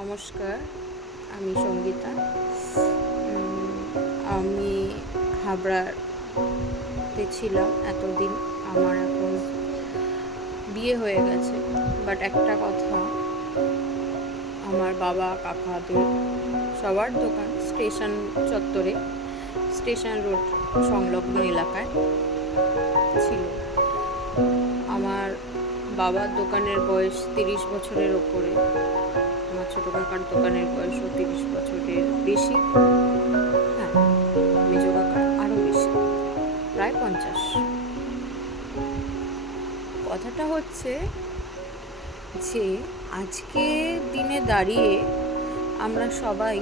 নমস্কার, আমি সঙ্গীতা। আমি হাবড়াতে ছিলাম এতদিন। আমার এখন বিয়ে হয়ে গেছে, বাট একটা কথা, আমার বাবা কাকাদের সবার দোকান স্টেশন চত্বরে, স্টেশন রোড সংলগ্ন এলাকায় ছিল। আমার বাবার দোকানের বয়স 30 বছরের ওপরে। আমার ছোটো কাকার দোকানের বয়সও 30 বছরের বেশি। হ্যাঁ, মেজো কাকার আরও বেশি, প্রায় 50। কথাটা হচ্ছে যে আজকে দিনে দাঁড়িয়ে আমরা সবাই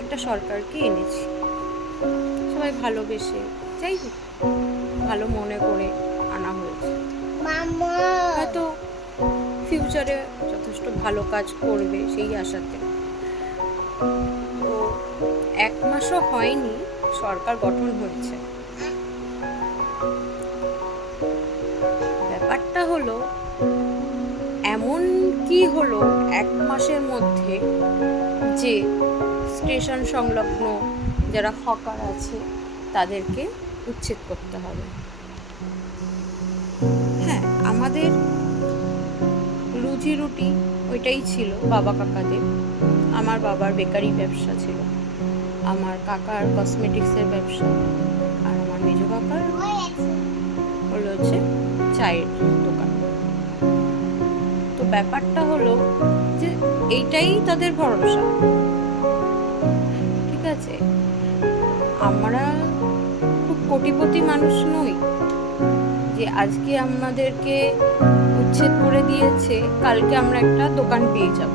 একটা সরকারকে এনেছি, সবাই ভালোবেসে, যাই হোক ভালো মনে করে আনা হয়েছে। হয়তো ফিউচারে যথেষ্ট ভালো কাজ করবে সেই আশাতে। তো 1 মাসও হয়নি সরকার গঠন হয়েছে। ব্যাপারটা হলো, এমন কি হলো 1 মাসের মধ্যে যে স্টেশন সংলগ্ন যারা হকার আছে তাদেরকে উচ্ছেদ করতে হবে? হ্যাঁ, আমাদের রুজি রুটি ওইটাই ছিল বাবা কাকাদের। আমার বাবার বেকারি ব্যবসা ছিল, আমার কাকার কসমেটিক্সের ব্যবসা, আর আমার মেজো কাকার হলো হচ্ছে চায়ের দোকান। তো ব্যাপারটা হলো যে এইটাই তাদের ভরসা, ঠিক আছে? আমরা খুব কোটিপতি মানুষ নই যে আজকে আমাদেরকে উচ্ছেদ করে দিয়েছে, কালকে আমরা একটা দোকান পেয়ে যাব।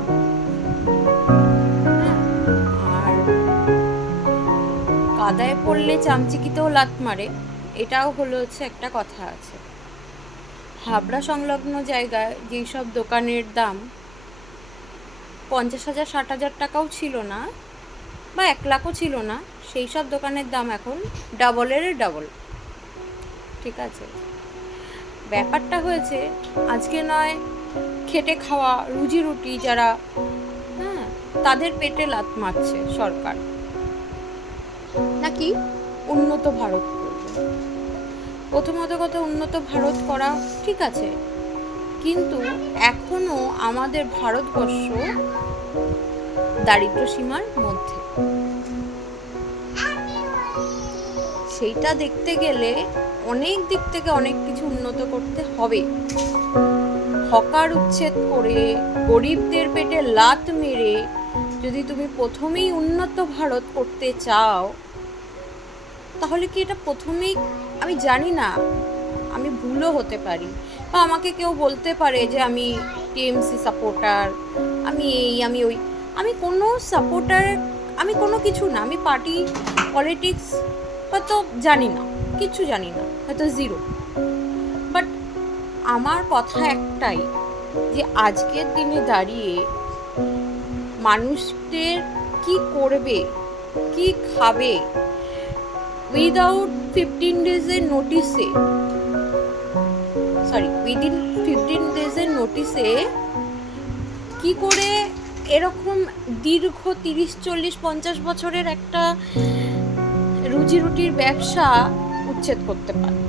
আর কাদায় পড়লে চামচিকিতেও লাত মারে, এটাও হলো হচ্ছে একটা কথা আছে। হাবড়া সংলগ্ন জায়গায় যেই সব দোকানের দাম 50,000 60,000 টাকাও ছিল না, বা 1 লাখও ছিল না, সেই সব দোকানের দাম এখন ডাবলের ডাবল, ঠিক আছে? ব্যাপারটা হয়েছে আজকে নয় খেটে খাওয়া রুজি রুটি যারা, হ্যাঁ, তাদের পেটে লাত মারছে সরকার, নাকি উন্নত ভারত করবে। প্রথমত কথা, উন্নত ভারত করা ঠিক আছে, কিন্তু এখনো আমাদের ভারতবর্ষ দারিদ্র সীমার মধ্যে। সেইটা দেখতে গেলে অনেক দিক থেকে অনেক কিছু উন্নত করতে হবে। হকার উচ্ছেদ করে, গরিবদের পেটে লাত মেরে যদি তুমি প্রথমেই উন্নত ভারত করতে চাও, তাহলে কি এটা প্রথমেই, আমি জানি না, আমি ভুলও হতে পারি, বা আমাকে কেউ বলতে পারে যে আমি টিএমসি সাপোর্টার, আমি এই আমি ওই, আমি কোনো সাপোর্টার, আমি কোনো কিছু না, আমি পার্টি পলিটিক্স হয়তো জানি না, কিছু জানি না, হয়তো জিরো। বাট আমার কথা একটাই, যে আজকের দিনে দাঁড়িয়ে মানুষদের কি করবে, কি খাবে, উইদাউট 15 ডেজের নোটিসে, উইদিন 15 ডেজের নোটিসে কি করে এরকম দীর্ঘ 30 40 50 বছরের একটা রুজি রুটির ব্যবসা উচ্ছেদ করতে পারে?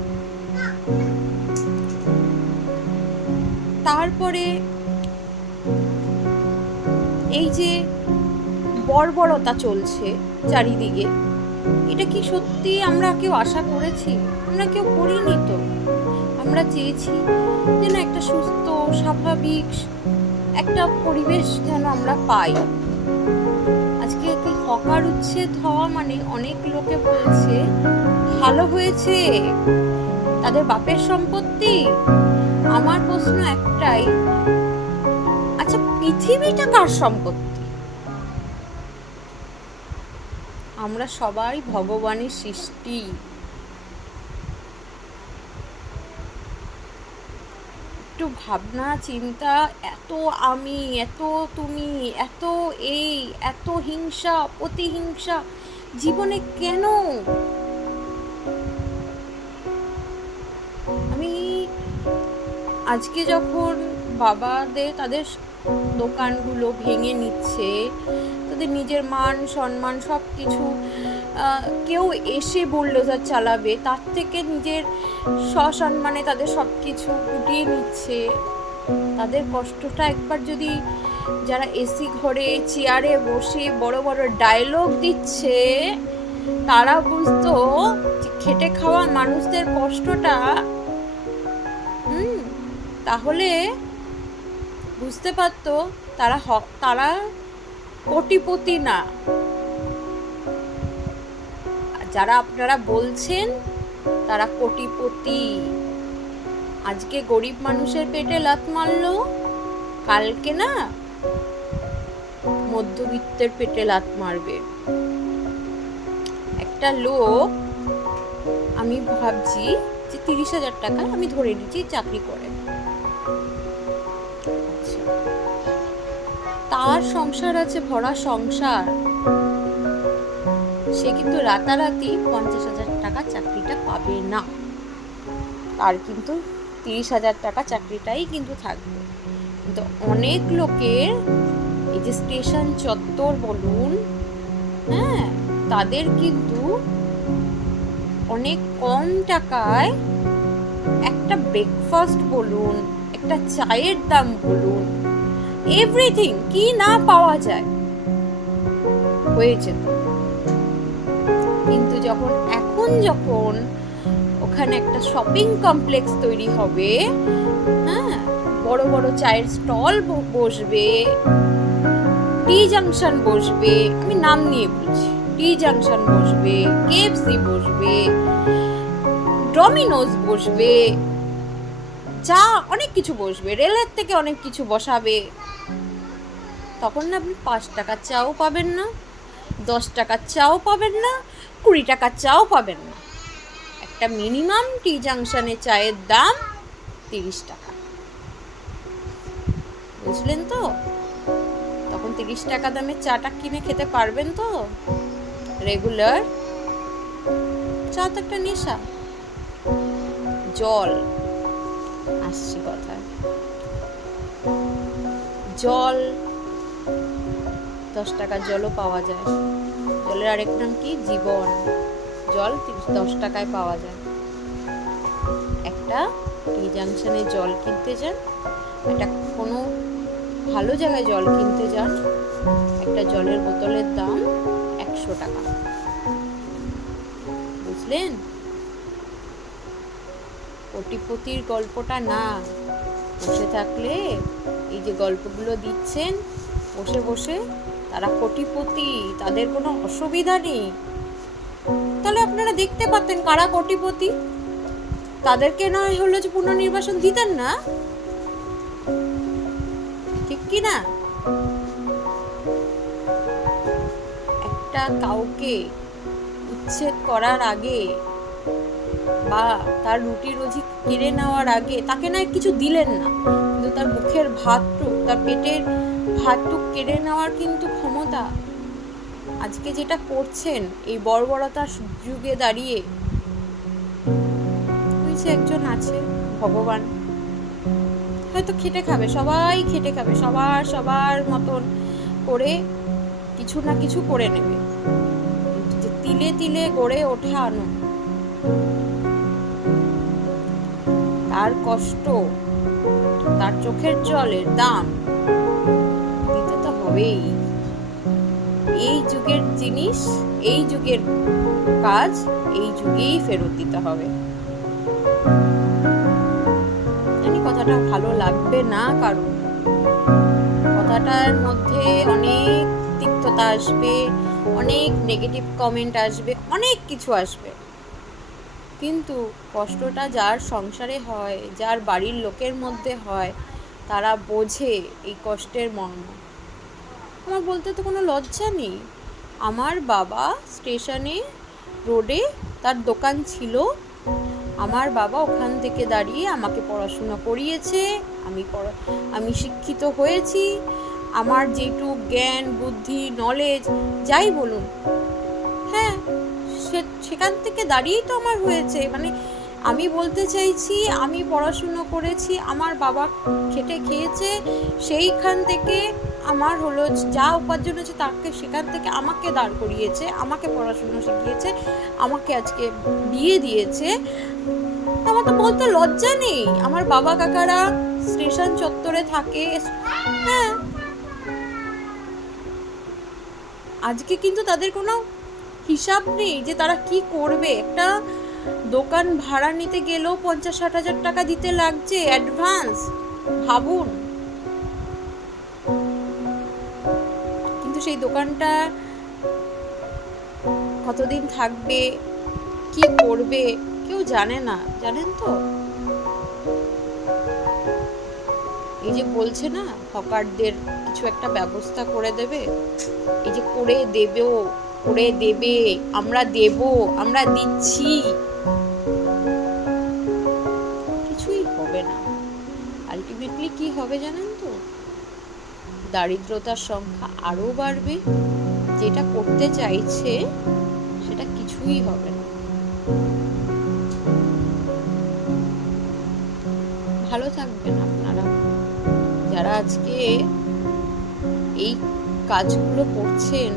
তারপরে এই যে বর্বরতা চলছে চারিদিকে, এটা কি সত্যি আমরা কেউ আশা করেছি? আমরা কেউ করিনি তো। আমরা চেয়েছি যে না, একটা সুস্থ স্বাভাবিক একটা পরিবেশ যেন আমরা পাই। আজকে কি হকার উচ্ছেদ হওয়া মানে অনেক লোকে বলছে ভালো হয়েছে, তাদের বাপের সম্পত্তি। আমার প্রশ্ন একটাই, আচ্ছা পৃথিবীটা কার সম্পত্তি? আমরা সবাই ভগবানের সৃষ্টি। একটু ভাবনা চিন্তা, এত আমি, এত তুমি, এত এই, এত হিংসা প্রতিহিংসা জীবনে কেন? আমি আজকে যখন বাবাদের তাদের দোকানগুলো ভেঙে নিচ্ছে, তাদের নিজের মান সম্মান সব কিছু, কেউ এসে বুলডোজার চালাবে তার থেকে নিজের সসম্মানে তাদের সব কিছু গুটিয়ে নিচ্ছে। তাদের কষ্টটা একবার যদি যারা এসি ঘরে চেয়ারে বসে বড় বড় ডায়লগ দিচ্ছে তারা বুঝতো যে খেটে খাওয়া মানুষদের কষ্টটা, তাহলে বুঝতে পারতো তারা কোটিপতি না। যারা আপনারা বলছেন তারা কোটিপতি। আজকে গরিব মানুষের পেটে লাথ মারলো, কালকে না মধ্যবিত্তের পেটে লাথ মারবে। একটা লোক, আমি ভাবছি যে 30,000 টাকা আমি ধরে নিচ্ছি চাকরি করে, তার সংসার আছে, ভরা সংসার, সে কিন্তু রাতারাতি 50,000 টাকা চাকরিটা পাবে না, তার কিন্তু 30,000 টাকা চাকরিটাই কিন্তু থাকবে। কিন্তু অনেক লোকের এই যে স্টেশন চত্বর বলুন, হ্যাঁ, তাদের কিন্তু অনেক কম টাকায় একটা ব্রেকফাস্ট বলুন, একটা চায়ের দাম বলুন, এভরিথিং কি না পাওয়া যায় হয়েছে। কিন্তু যখন ওখানে একটা শপিং কমপ্লেক্স তৈরি হবে, হ্যাঁ, বড় বড় চায়ের স্টল বসবে, টি জাংশন বসবে, আমি নাম নিয়ে বলছি, টি জাংশন বসবে, কেএফসি বসবে, ডমিনোজ বসবে, চা অনেক কিছু বসবে, রেলের থেকে অনেক কিছু বসাবে, তখন না আপনি 5 টাকার চাও পাবেন না, 10 টাকার চাও পাবেন না, 20 টাকার চাও পাবেন না। একটা মিনিমাম টি জাংশনে চায়ের দাম 30 টাকা, বুঝলেন তো? তখন 30 টাকা দামের চাটা কিনে খেতে পারবেন তো? রেগুলার চা তো একটা নেশা। জল, আসছি কথায়, জল 10 টাকার জলও পাওয়া যায়। জলের আরেক নাম কি? জীবন। জল 10 টাকায় পাওয়া যায়। একটা টি জাংশনে জল কিনতে যান, একটা কোনো ভালো জায়গায় জল কিনতে যান, একটা জলের বোতলের দাম 100 টাকা, বুঝলেন? কোটিপতির গল্পটা না, বসে থাকলে এই যে গল্পগুলো দিচ্ছেন বসে বসে, তারা কোটিপতি, তাদের কোনো অসুবিধা নেই। তাহলে আপনারা দেখতে পাতেন কারা কোটিপতি, তাদেরকে নয় হলো যে পুনর্নির্বাচন দিতেন না, ঠিক কি না? একটা কাউকে উচ্ছেদ করার আগে বা তার রুটি রুজি কেড়ে নেওয়ার আগে তাকে না কিছু দিলেন না, কিন্তু তার মুখের ভাতটুক, তার পেটের ভাতটুক কেড়ে নেওয়ার কিন্তু ক্ষমতা আজকে যেটা করছেন এই বর্বরতার যুগে দাঁড়িয়ে, একজন আছে ভগবান, হয়তো খেটে খাবে, সবাই খেটে খাবে, সবার মতন করে কিছু না কিছু করে নেবে, যে তিলে তিলে গড়ে ওঠা আনো, তার কষ্ট, তার চোখের জলের দাম দিতে তো হবেই। এই যুগের জিনিস, এই যুগের কাজ এই যুগেই ফেরত দিতে হবে। কথাটা ভালো লাগবে না কারণ, কথাটার মধ্যে অনেক তিক্ততা আসবে, অনেক নেগেটিভ কমেন্ট আসবে, অনেক কিছু আসবে, কিন্তু কষ্টটা যার সংসারে হয়, যার বাড়ির লোকের মধ্যে হয়, তারা বোঝে এই কষ্টের মর্ম। আমার বলতে তো কোনো লজ্জা নেই, আমার বাবা স্টেশনে রোডে তার দোকান ছিল, আমার বাবা ওখান থেকে দাঁড়িয়ে আমাকে পড়াশোনা করিয়েছে, আমি শিক্ষিত হয়েছি, আমার যেটুক জ্ঞান বুদ্ধি নলেজ যাই বলুন, হ্যাঁ সেখান থেকে দাঁড়িয়েই তো আমার হয়েছে। মানে আমি বলতে চাইছি, আমি পড়াশুনো করেছি, আমার বাবা খেটে খেয়েছে, সেইখান থেকে আমার হলো যা উপার্জন হয়েছে তাকে সেখান থেকে আমাকে দাঁড় করিয়েছে, আমাকে পড়াশুনো শিখিয়েছে, আমাকে আজকে বিয়ে দিয়েছে। আমার তো বলতে লজ্জা নেই। আমার বাবা কাকারা স্টেশন চত্বরে থাকে, হ্যাঁ, আজকে কিন্তু তাদের কোনো হিসাব নেই যে তারা কি করবে। একটা দোকান ভাড়া নিতে গেলেও 50-60 হাজার টাকা দিতে লাগছে অ্যাডভান্স, ভাবুন। কিন্তু সেই দোকানটা কতদিন থাকবে, কি করবে, কেউ জানে না, জানেন তো। এই যে বলছে না হকারদের কিছু একটা ব্যবস্থা করে দেবে, এই যে করে দেবে, আমরা দেব, আমরা দিচ্ছি, কিছুই হবে না। আলটিমেটলি কি হবে জানেন তো, দারিদ্রতার সংখ্যা আরো বাড়বে, যেটা করতে চাইছে সেটা কিছুই হবে না। ভালো থাকবেন আপনারা, যারা আজকে এই কাজগুলো করছেন,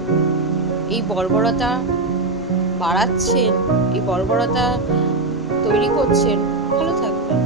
এই বর্বরতা বাড়াচ্ছেন, এই বর্বরতা তৈরি করছেন, ভালো থাকবেন।